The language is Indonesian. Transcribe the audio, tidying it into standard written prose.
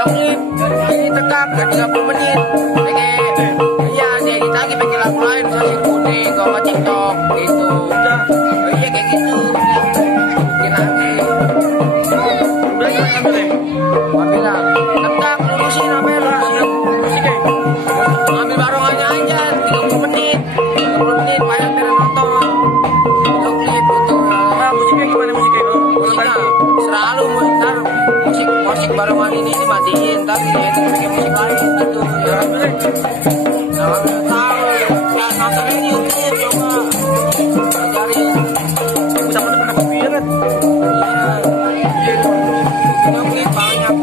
video klip ini tegak gak 30 menit iya dia edit lagi pakai lagu lain kasih kuning sama TikTok gitu udah iya kayak gitu bikin lagi udah gua bilang tegak lurusin apa ya ambil barongannya aja 30 menit banyak yang nonton video klip gitu musiknya gimana musiknya selalu ntar musik barongan ini dimatiin tapi dia itu pakai musik lain gitu ya kalau nggak tahu ya nontonnya di YouTube coba ajarin bisa bener-bener kopinya kan iya video klip banyak.